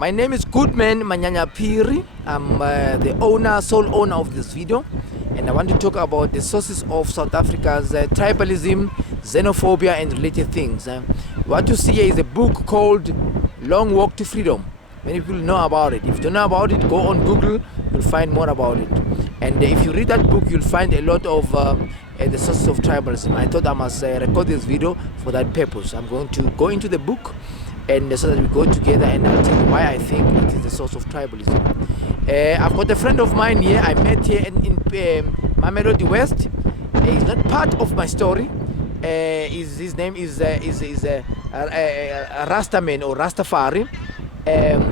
My name is Goodman Manyanya-Phiri. I'm the sole owner of this video, and I want to talk about the sources of South Africa's tribalism, xenophobia, and related things. What you see here is a book called Long Walk to Freedom. Many people know about it. If you don't know about it, go on Google, you'll find more about it. And if you read that book, you'll find a lot of the sources of tribalism. I thought I must record this video for that purpose. I'm going to go into the book, and so that we go together, and I'll tell you why I think it is the source of tribalism. I've got a friend of mine here. I met here in Mamelodi West. He's not part of my story. His name is Rastaman or Rastafari.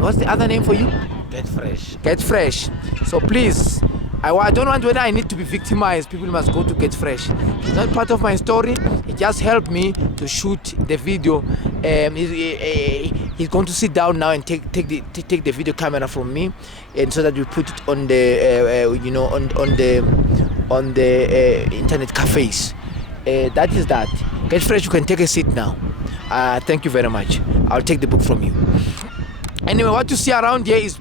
What's the other name for you? Get fresh. Get Fresh. So please, I don't want whether I need to be victimized. People must go to Get Fresh. It's not part of my story. It just helped me to shoot the video. He's going to sit down now and take the video camera from me, and so that we put it on the on the internet cafes. That is that. Get Fresh. You can take a seat now. Thank you very much. I'll take the book from you. Anyway, what you see around here is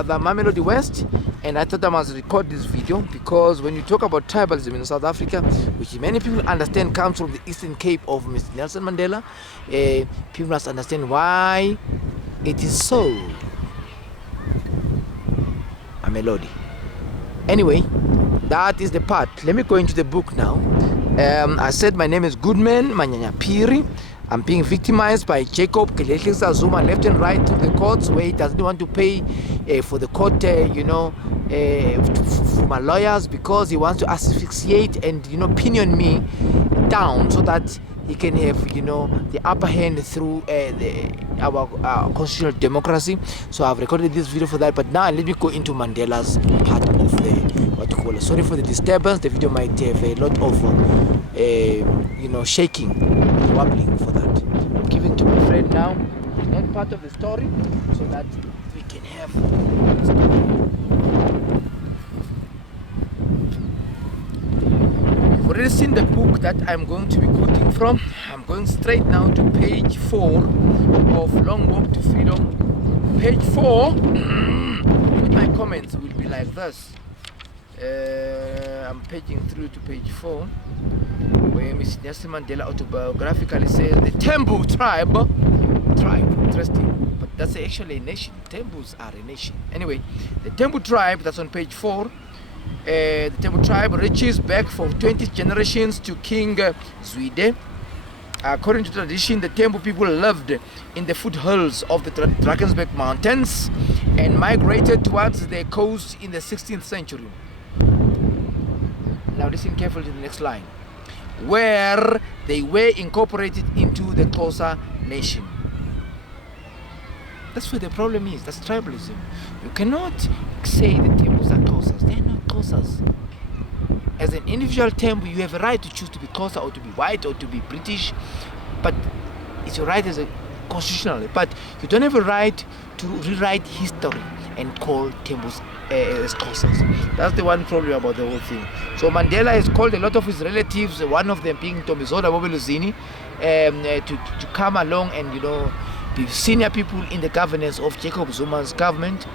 Mamelodi West, and I thought I must record this video because when you talk about tribalism in South Africa, which many people understand comes from the Eastern Cape of Mr. Nelson Mandela, people must understand why it is so. Mamelodi. Anyway, that is the part. Let me go into the book now. I said my name is Goodman Manyanya-Phiri. I'm being victimized by Jacob Zuma left and right to the courts, where he doesn't want to pay for the court, for my lawyers, because he wants to asphyxiate and pinion me down so that he can have the upper hand through our constitutional democracy. So I've recorded this video for that. But now let me go into Mandela's part of the what you call it. Sorry for the disturbance. The video might have a lot of shaking, wobbling for that. I'm giving to my friend now. It's not part of the story, so that we can have the story. You've already seen the book that I'm going to be quoting from. I'm going straight now to page 4 of Long Walk to Freedom. Page 4, with my comments will be like this. I'm paging through to page 4, where Mr. Nelson Mandela autobiographically says the Tembu-Tribe, interesting, but that's actually a nation. Tembus are a nation. Anyway, the Tembu-Tribe, that's on page 4. The Tembu-Tribe reaches back for 20 generations to King Zwide. According to tradition, the Tembu people lived in the foothills of the Drakensberg Mountains and migrated towards the coast in the 16th century. Now listen carefully to the next line. Where they were incorporated into the Xhosa nation. That's where the problem is. That's tribalism. You cannot say the Tembus are Xhosas. They're not Xhosas. As an individual Tembu, you have a right to choose to be Xhosa or to be white or to be British, but it's your right as a constitutionally. But you don't have a right to rewrite history and call Tembus as Xhosas. That's the one problem about the whole thing. So Mandela has called a lot of his relatives, one of them being Tomizola Bobeluzini, to come along and be senior people in the governance of Jacob Zuma's government,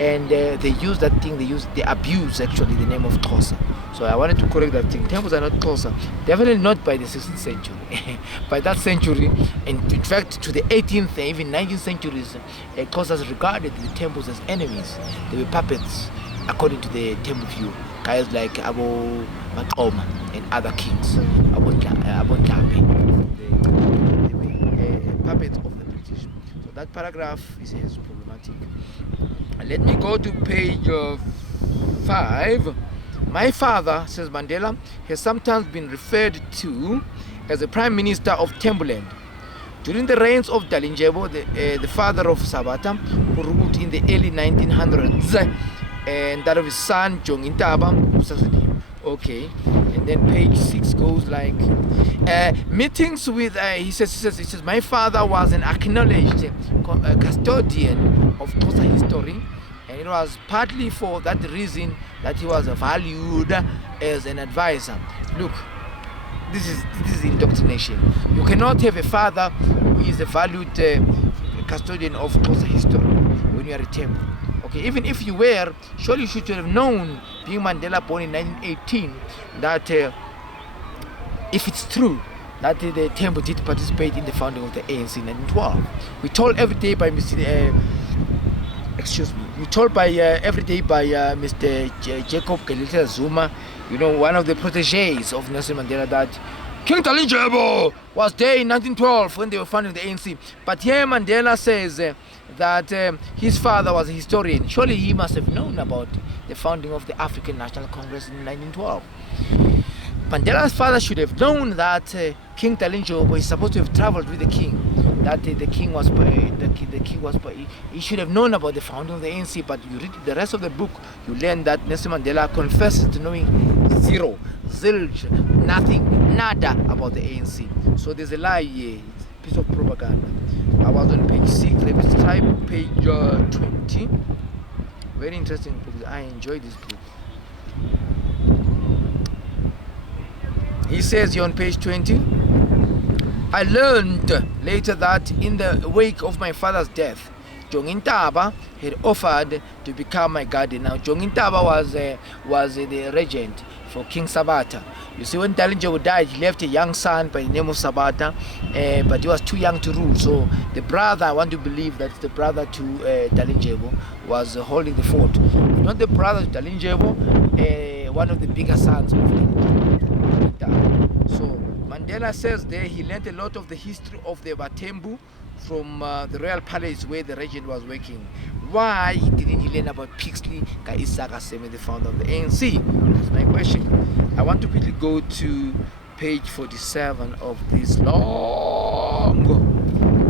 and they use that thing. They abuse actually the name of Xhosa. So I wanted to correct that thing. Temples are not Xhosa. Definitely not by the 16th century. By that century, and in fact to the 18th and even 19th centuries, Xhosas regarded the temples as enemies. They were puppets, according to the temple view. Guys like Abu Makoma and other kings. Abu Nkabe. They were puppets of the British. So that paragraph is problematic. Let me go to page 5. My father, says Mandela, has sometimes been referred to as the Prime Minister of Tembuland. During the reigns of Dalindyebo, the father of Sabata, who ruled in the early 1900s, and that of his son, Jongintaba, who succeeded him. Okay, and then page 6 goes like, meetings with, he says, my father was an acknowledged custodian of Xhosa history, and it was partly for that reason that he was valued as an advisor. Look, this is indoctrination. You cannot have a father who is a valued custodian of Xhosa history when you are a Tembu. Okay, even if you were, surely you should have known, being Mandela born in 1918, that if it's true that the Tembu did participate in the founding of the ANC in 1912. We told every day by Mr. Jacob Zuma, you know, one of the proteges of Nelson Mandela, that King Dalindyebo was there in 1912 when they were founding the ANC. But here Mandela says that his father was a historian. Surely he must have known about the founding of the African National Congress in 1912. Mandela's father should have known that King Dalindyebo is supposed to have traveled with the king. That the king was he should have known about the founding of the ANC. But you read the rest of the book, you learn that Nelson Mandela confesses to knowing zero, zilch, nothing, nada about the ANC. So there's a lie here. It's a piece of propaganda. I was on page 6. Let me try page 20. Very interesting book. I enjoy this book. He says here on page 20, I learned later that in the wake of my father's death, Jongintaba had offered to become my guardian. Now Jongintaba was the regent for King Sabata. You see, when Dalindyebo died, he left a young son by the name of Sabata, but he was too young to rule. So the brother, I want to believe that the brother to Dalindyebo was holding the fort. Not the brother to Dalindyebo, one of the bigger sons of Dalindyebo. So Mandela says there he learned a lot of the history of the AbaThembu from the royal palace where the regent was working. Why didn't he learn about Pixley, KHOISAN, the founder of the ANC? That's my question. I want to quickly go to page 47 of this long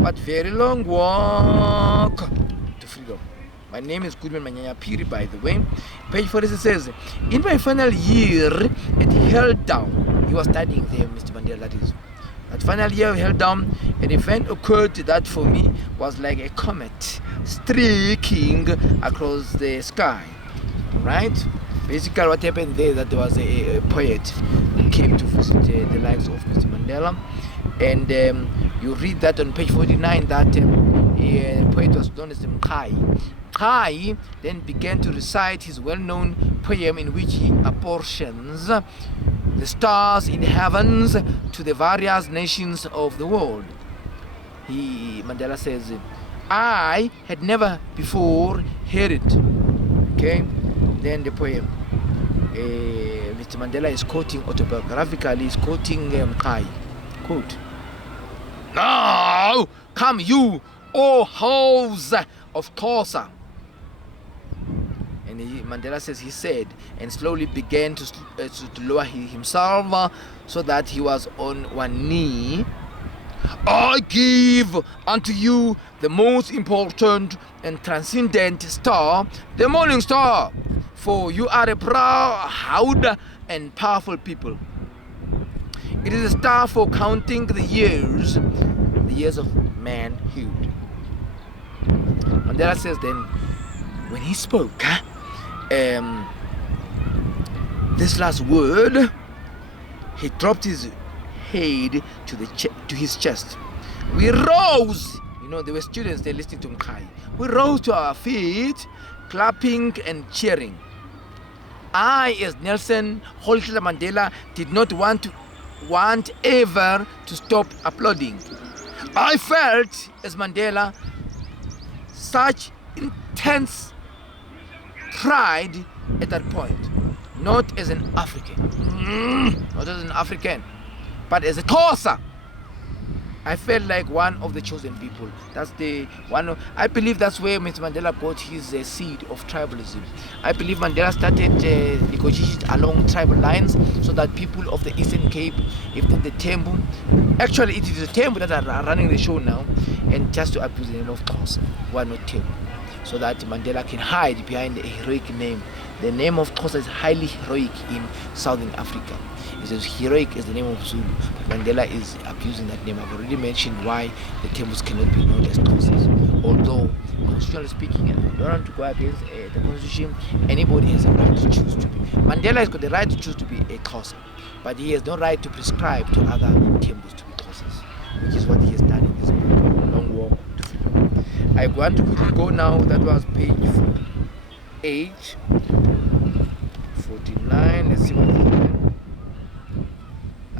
but very long walk to freedom. My name is Goodman Manyanya Piri, by the way. Page 46 says, in my final year at Held Down, he was studying there, Mr. Mandela, that is. That final year of Held Down, an event occurred that for me was like a comet streaking across the sky. Right? Basically what happened there, that there was a poet who came to visit the lives of Mr. Mandela. And you read that on page 49 that a poet was known as Mkai. Mkai then began to recite his well-known poem in which he apportions the stars in the heavens to the various nations of the world. Mandela says, I had never before heard it. Okay, then the poem. Mr. Mandela is quoting autobiographically, is quoting Mkai. Quote, now come you, O house of Xhosa. And Mandela says he said, and slowly began to lower himself so that he was on one knee. I give unto you the most important and transcendent star, the morning star, for you are a proud and powerful people. It is a star for counting the years of manhood. Mandela says then, when he spoke, this last word, he dropped his head to his chest. We rose, you know, there were students there listening to Mkai. We rose to our feet, clapping and cheering. I, as Nelson Mandela, did not want ever to stop applauding. I felt, as Mandela, such intense pride at that point, not as an African, but as a Xhosa. I felt like one of the chosen people. That's the one. I believe that's where Mr. Mandela got his seed of tribalism. I believe Mandela started negotiations along tribal lines so that people of the Eastern Cape, if the Tembu, actually it is the Tembu that are running the show now, and just to abuse the name of Xhosa, who are not Tembu, so that Mandela can hide behind a heroic name. The name of Xhosa is highly heroic in Southern Africa. It is heroic as the name of Zulu, but Mandela is abusing that name. I've already mentioned why the Tembus cannot be known as Xhosas. Although, constitutionally speaking, I don't want to go against the constitution. Anybody has a right to choose to be. Mandela has got the right to choose to be a Xhosa, but he has no right to prescribe to other Tembus to be Xhosas, which is what he has done in this book, Long Walk to Freedom. I want to quickly go now. That was page 49. Let's see what happened.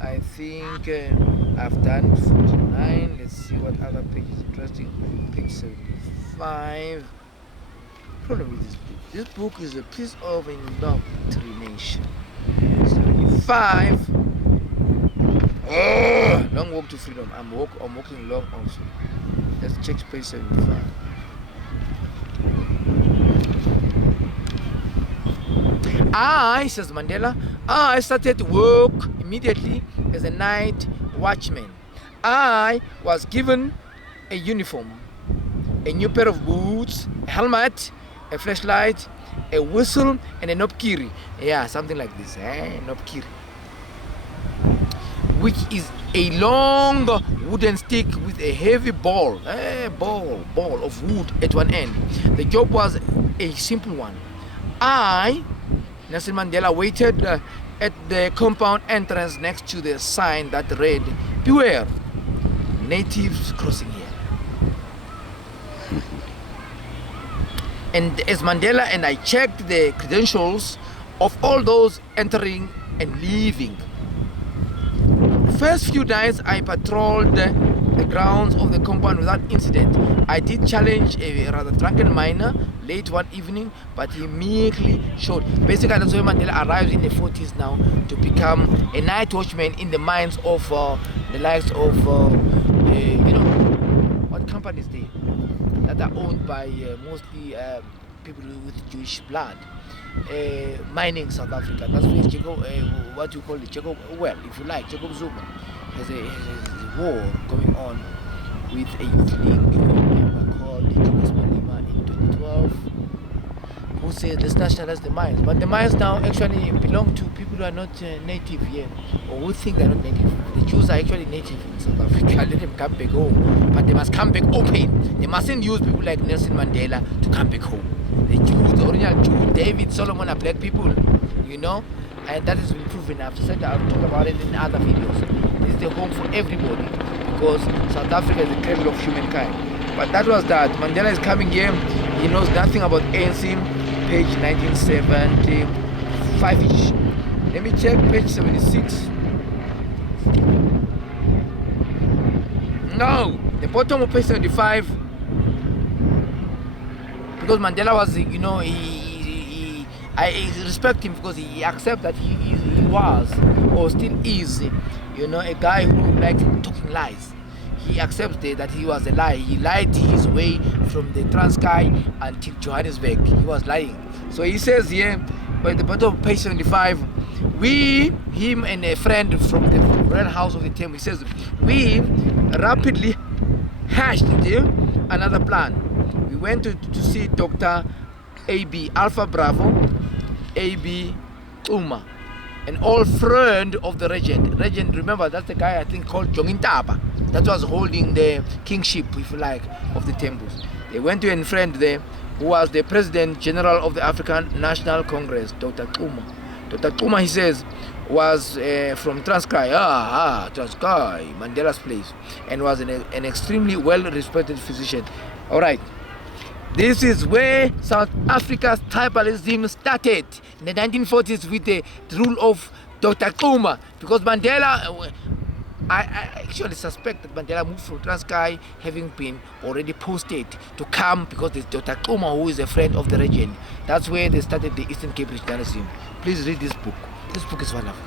I think I've done 49. Let's see what other page is interesting. Page 75. Problem with this book. This book is a piece of indoctrination. 75. Oh, long walk to freedom. I'm walking long also. Let's check page 75. Says Mandela, I started work immediately as a night watchman. I was given a uniform, a new pair of boots, a helmet, a flashlight, a whistle, and a nopkiri. Yeah, something like this, nopkiri. Which is a long wooden stick with a heavy ball of wood at one end. The job was a simple one. Nelson Mandela waited at the compound entrance next to the sign that read, "Beware, natives crossing here." And as Mandela and I checked the credentials of all those entering and leaving. First few nights I patrolled the grounds of the compound without incident. I did challenge a rather drunken miner late one evening, but he meekly showed. Basically, that's why Mandela arrives in the 40s now to become a night watchman in the minds of the likes of, what companies they that are owned by mostly people with Jewish blood. Mining South Africa. That's where Jacob, what you call it, Jacob, well, if you like, Jacob Zuma has a war going on with a youth league member called Nelson Mandela in 2012, who says let's nationalize the mines. But the mines now actually belong to people who are not native here, or who think they're not native. The Jews are actually native in South Africa. Let them come back home, but they must come back open. They mustn't use people like Nelson Mandela to come back home. The Jews, the original Jews, David, Solomon are black people, and that has been proven. I've said that, I'll talk about it in other videos. This is the home for everybody because South Africa is the cradle of humankind. But that was that. Mandela is coming here. He knows nothing about ANC. Page 1975-ish. Let me check page 76. No, the bottom of page 75. Because Mandela was, I respect him because he accepts that he was or still is, a guy who liked talking lies. He accepts that he was a lie. He lied his way from the Transkei until Johannesburg. He was lying. So he says here, by the bottom of page 75, him and a friend from the Royal House of the Temple, he says, we rapidly hashed another plan. We went to see Dr. A.B. Alpha Bravo, A.B. Zuma, an old friend of the regent. Regent, remember, that's the guy I think called Jongintaba. That was holding the kingship, if you like, of the temples. They went to a friend there who was the President General of the African National Congress, Dr. Zuma. Dr. Zuma, he says, was from Transkei, Transkei, Mandela's place, and was an extremely well-respected physician. All right. This is where South Africa's tribalism started in the 1940s with the rule of Dr. Zuma. Because Mandela, I actually suspect that Mandela moved from Transkei having been already posted to come because there's Dr. Zuma who is a friend of the regent. That's where they started the Eastern-Cape-Tribalism. Please read this book. This book is wonderful.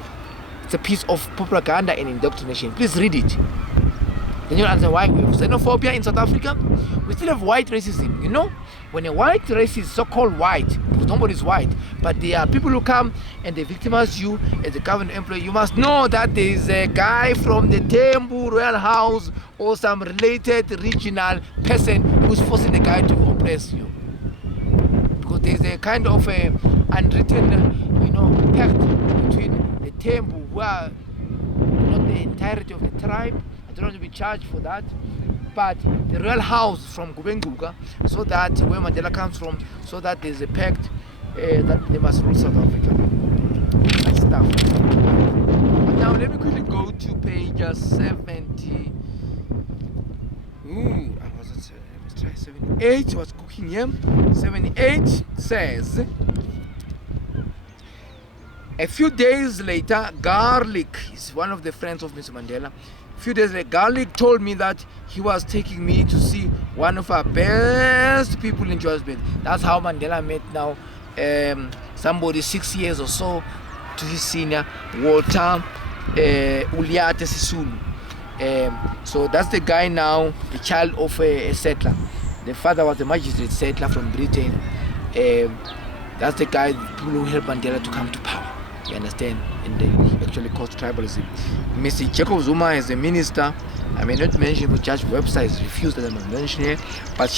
It's a piece of propaganda and indoctrination. Please read it. Then you'll answer why we have xenophobia in South Africa. We still have white racism, When a white race is so-called white, because nobody's white, but there are people who come and they victimize you as a government employee, you must know that there is a guy from the Tembu Royal House or some related regional person who's forcing the guy to oppress you. Because there's a kind of a unwritten, pact between the Tembu, who are not the entirety of the tribe. I don't want to be charged for that, but the royal house from Gubenguka, so that where Mandela comes from, so that there's a pact that they must rule South Africa. That's stuff. But now let me quickly go to page 70. Ooh, I was at 70. 78 was cooking here. 78 says, a few days later, Garlic is one of the friends of Mr. Mandela. A few days later, Garlic told me that he was taking me to see one of our best people in Johannesburg. That's how Mandela met now somebody 6 years or so to his senior, Walter Uliate Sisulu. So that's the guy now, the child of a settler. The father was a magistrate settler from Britain. That's the guy who helped Mandela to come to power. You understand? And they actually caused tribalism. Mr. Jacob Zuma is a minister. I may not mention, but Judge websites refused that I must mention here. But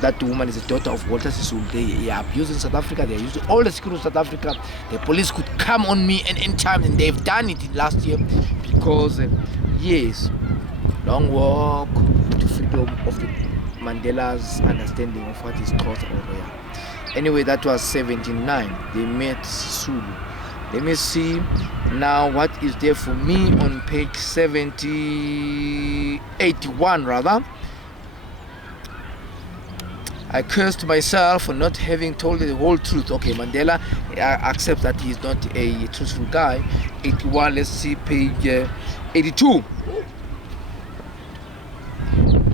that woman is the daughter of Walter Sisulu. They are abusing South Africa. They are using all the security of South Africa. The police could come on me at any time, and they've done it last year because, yes, long walk to freedom of the Mandela's understanding of what is called Oroya. Anyway, that was 79. They met Sisulu. Let me see now what is there for me on page 81 rather. I cursed myself for not having told the whole truth. Okay, Mandela accepts that he is not a truthful guy. 81, let's see page 82.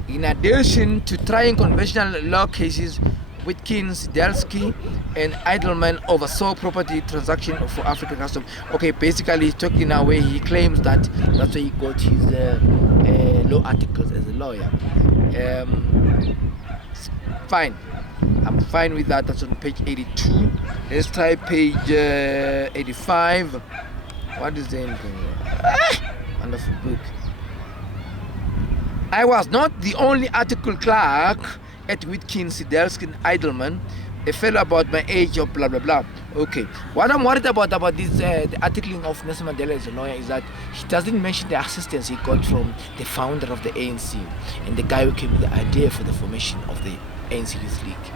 In addition to trying conventional law cases, Witkins, Delsky, and Idleman oversaw property transaction for African customs. Okay, basically he's talking now where he claims that that's where he got his law articles as a lawyer. Fine, I'm fine with that. That's on page 82. Let's try page 85. What is the end? Wonderful book. I was not the only article clerk at Witkins, Sidelsky, and Idleman, a fellow about my age of blah blah blah. Okay, what I'm worried about this the articling of Nelson Mandela as a lawyer is that he doesn't mention the assistance he got from the founder of the ANC and the guy who came with the idea for the formation of the ANC Youth League,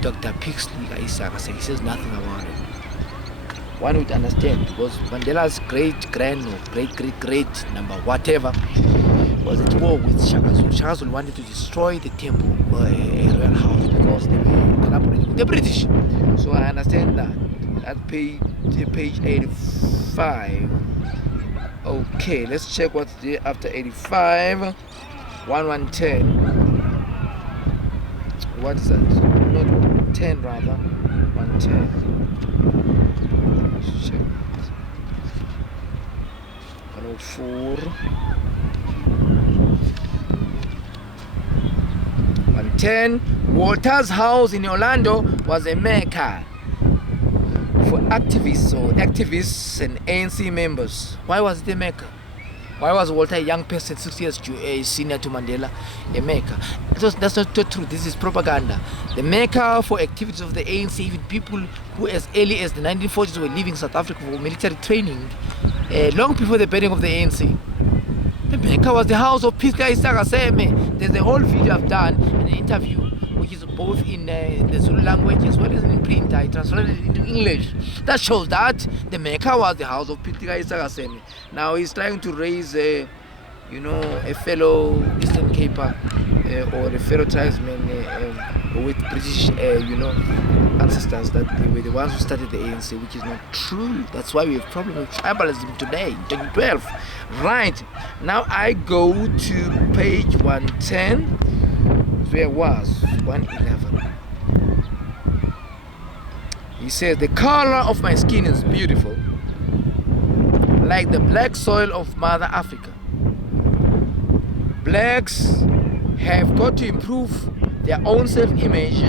Dr. Pixley Isaac. He says nothing about it. One would understand because Mandela's great grand or great number whatever was at war with Shaka Zulu. Shaka Zulu wanted to destroy the temple, royal house, because they were collaborating with the British. So I understand that. At page 85. Okay, let's check what's there after 85. 1110. What is that? Not 10 rather. 110. Let's check. 104. 110. Walter's house in Orlando was a mecca for activists and ANC members. Why was it a mecca? Why was Walter, a young person, 6 years senior to Mandela, a mecca? That's not true. This is propaganda. The mecca for activities of the ANC, even people who as early as the 1940s were leaving South Africa for military training, long before the burning of the ANC. The mecca was the house of Peace Guy Sagaseme. There's a whole video I've done, an interview, which is both in the Zulu language as well as in print. I translated it into English. That shows that the mecca was the house of Peace Guy Sagaseme. Now he's trying to raise a fellow Eastern Caper or a fellow tribesman with British, ancestors, that they were the ones who started the ANC, which is not true. That's why we have problem with tribalism today, in 2012. Right, now I go to page 110, where was 111. He says, the color of my skin is beautiful, like the black soil of Mother Africa. Blacks have got to improve their own self-image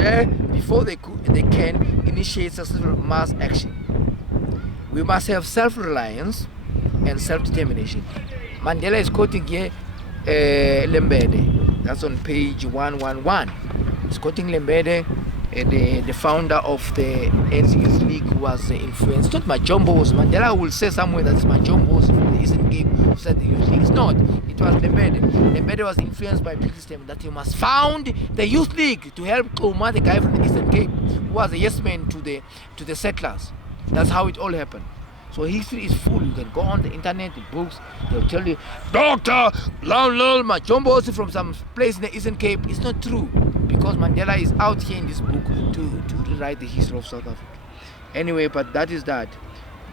before they can initiate successful mass action. We must have self-reliance and self-determination. Mandela is quoting here Lembede. That's on page 111. He's quoting Lembede, the founder of the ANC Youth League, who was influenced. Not Majombos. Mandela will say somewhere that's Majombos from the Eastern-Cape who said the Youth League. It's not. It was Lembede. Lembede was influenced by Peter's statement that he must found the Youth League to help Kuma, the guy from the Eastern Cape, who was a yes man to the settlers. That's how it all happened. So history is full. You can go on the internet, the books, they'll tell you, Dr. Lol Majombos from some place in the Eastern Cape. It's not true. because Mandela is out here in this book to rewrite the history of South Africa. Anyway, but that is that.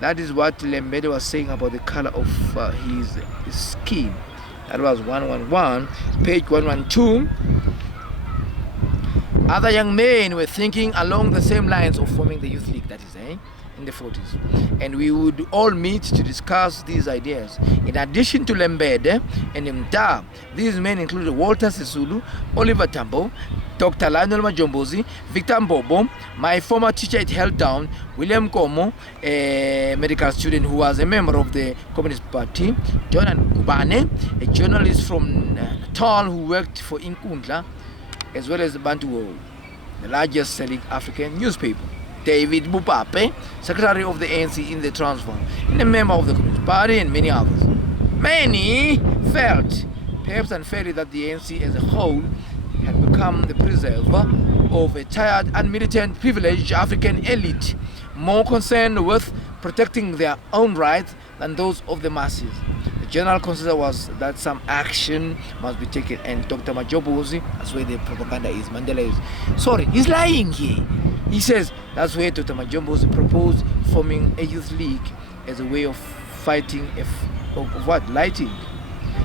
That is what Lembede was saying about the color of his skin. That was 111. Page 112. Other young men were thinking along the same lines of forming the Youth League, that is, in the 40s. And we would all meet to discuss these ideas. In addition to Lembede and Mda, these men included Walter Sisulu, Oliver Tambo, Dr. Lionel Majombozi, Victor Mbobo, my former teacher at Helltown, William Komo, a medical student who was a member of the Communist Party, John Kubane, a journalist from Natal who worked for Inkundla, as well as the Bantu World, the largest selling African newspaper. David Bupape, secretary of the ANC in the Transvaal, and a member of the Communist Party, and many others. Many felt, perhaps unfairly, that the ANC as a whole had become the preserver of a tired and militant privileged African elite, more concerned with protecting their own rights than those of the masses. The general consensus was that some action must be taken, and Dr. Majobozi, that's where the propaganda is, Mandela is. Sorry, he's lying here. He says that's where Dr. Majombozi proposed forming a youth league as a way of fighting, lighting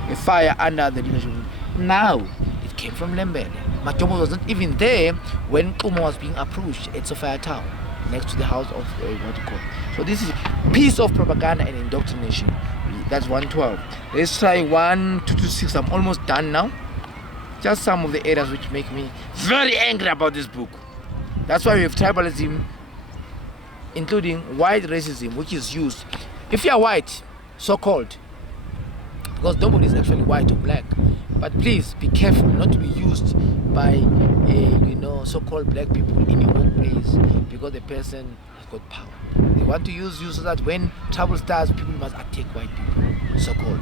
a fire under the leadership. Now, it came from Lembede. Majombozi was not even there when Kuma was being approached at Sophia Town, next to the house of So this is piece of propaganda and indoctrination. That's 112. Let's try 1226. I'm almost done now. Just some of the areas which make me very angry about this book. That's why we have tribalism, including white racism, which is used. If you are white, so-called, because nobody is actually white or black, but please be careful not to be used by so-called black people in your workplace, because the person has got power. They want to use you so that when trouble starts, people must attack white people, so-called.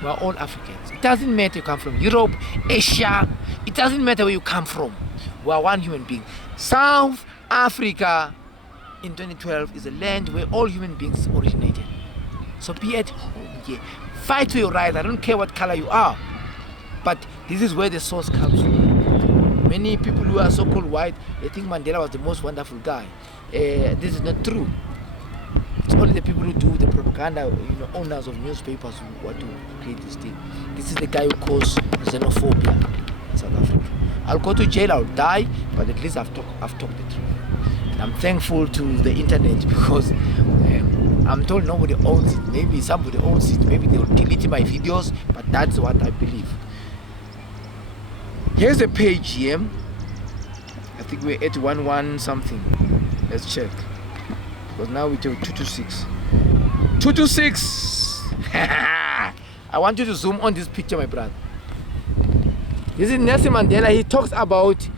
We are all Africans. It doesn't matter you come from Europe, Asia. It doesn't matter where you come from. We are one human being. South Africa in 2012 is a land where all human beings originated. So be at home here. Fight for your rights. I don't care what color you are. But this is where the source comes from. Many people who are so-called white, they think Mandela was the most wonderful guy. This is not true. It's only the people who do the propaganda, owners of newspapers who want to create this thing. This is the guy who caused xenophobia in South Africa. I'll go to jail, I'll die, but at least I've talked the truth. And I'm thankful to the internet because I'm told nobody owns it. Maybe somebody owns it. Maybe they'll delete my videos, but that's what I believe. Here's a page here. I think we're at 11 something. Let's check. Because now we do 226. 226! I want you to zoom on this picture, my brother. This is Nelson Mandela. He talks about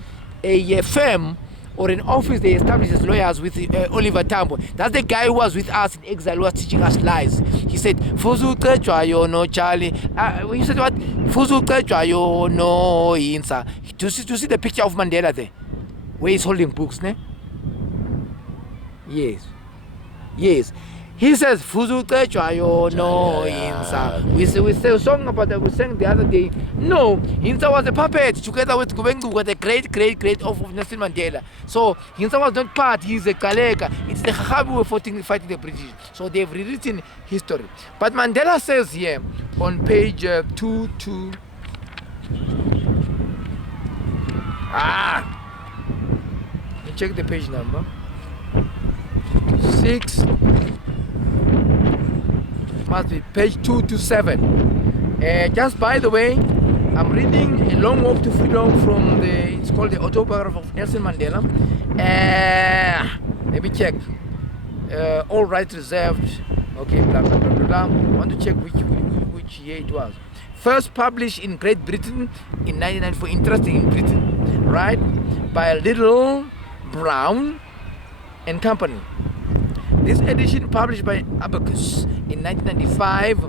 a firm or an office they established as lawyers with Oliver Tambo. That's the guy who was with us in exile, who was teaching us lies. He said, Fuzu Kechwayo no Charlie. He said what? Fuzu Kechwayo no Insa. Do you see the picture of Mandela there? Where he's holding books, ne? Yes. Yes. He says, Fuzu Kechwayo no Insa. We sang a song about that, we sang the other day. No, Insa was a puppet together with Kubengu, with the great of Nelson Mandela. So Insa was not part, he's a Kaleka. It's the Habu who were fighting the British. So they've rewritten history. But Mandela says here on page 22. Let me check the page number. 6. Must be page 227. Just by the way, I'm reading A Long Walk to Freedom from it's called the autobiography of Nelson Mandela. Let me check. All rights reserved. Okay, blah blah blah blah blah. I want to check which year it was. First published in Great Britain in 1994. Interesting, in Britain, right? By Little Brown and Company. This edition published by Abacus in 1995,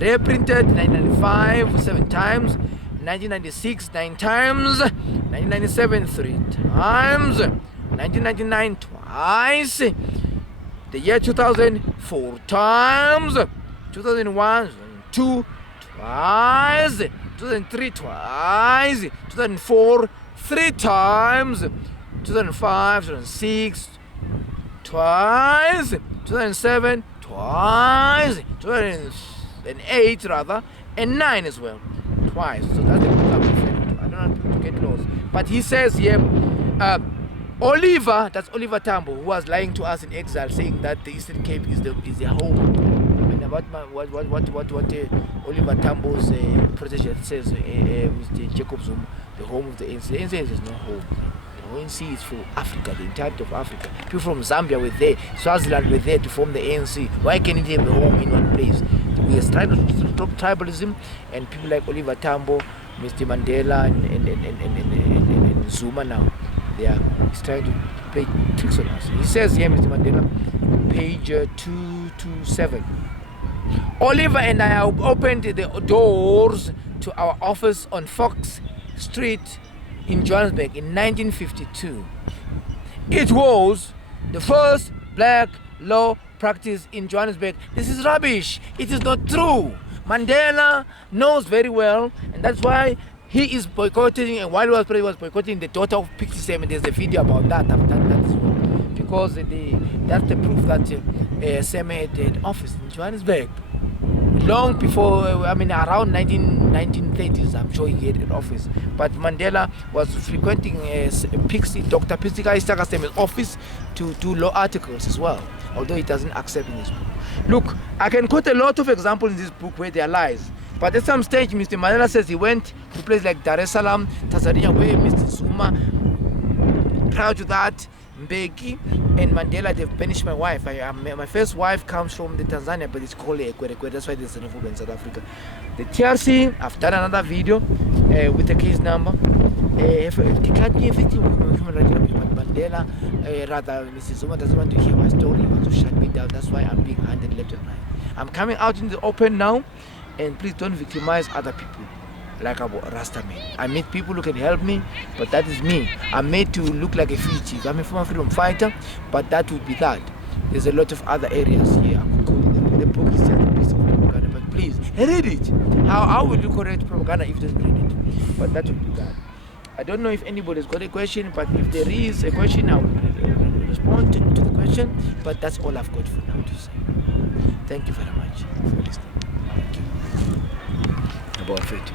reprinted 1995 7 times, 1996 9 times, 1997 3 times, 1999 twice, the year 2000 4 times, 2001 2 twice, 2003 twice, 2004 3 times, 2005, 2006 twice, 2007 twice, 2008 rather, and 9 as well, twice. So that's the book I'm referring to. I don't want people to get lost. But he says here, Oliver, that's Oliver Tambo, who was lying to us in exile, saying that the Eastern Cape is their home. I mean, about what Oliver Tambo's protege says, Mr. Jacob Zuma, the home of the ANC. The ANC is no home. The ANC is for Africa, the entirety of Africa. People from Zambia were there, Swaziland were there to form the ANC. Why can't it have a home in one place? We are trying to stop tribalism, and people like Oliver Tambo, Mr. Mandela, and Zuma now, he's trying to play tricks on us. He says here, Mr. Mandela, page 227. Oliver and I have opened the doors to our office on Fox Street in Johannesburg in 1952. It was the first black law practice in Johannesburg. This is rubbish. It is not true. Mandela knows very well, and that's why he is boycotting, and while he was boycotting the daughter of Pixie Sam, and there's a video about that. I've done that as well. Because that's the proof that Sam had office in Johannesburg. Long before, around 1930s, I'm sure he had an office. But Mandela was frequenting Dr. Pixie Sam's office to do law articles as well, although he doesn't accept in his book. Look, I can quote a lot of examples in this book where there are lies. But at some stage, Mr. Mandela says he went to places like Dar es Salaam, Tanzania, where Mr. Zuma, prior to that, Mbeki and Mandela, they've banished my wife. My first wife comes from the Tanzania, but it's called Ekwerekwe. That's why there's a xenophobia in South Africa. The TRC, I've done another video with the case number. Declared me a victim of human rights abuse, but Mandela, rather, Mr. Zuma doesn't want to hear my story. He wants to shut me down. That's why I'm being handed left and right. I'm coming out in the open now, and please don't victimize other people. Like a Rasta man. I meet people who can help me, but that is me. I'm made to look like a fugitive. I'm a former freedom fighter, but that would be that. There's a lot of other areas here. I could go in the book is just a piece of propaganda, but please read it. How will you correct propaganda if you don't read it? But that would be that. I don't know if anybody's got a question, but if there is a question, I will respond to the question. But that's all I've got for now to say. Thank you very much for listening. Thank you. About it.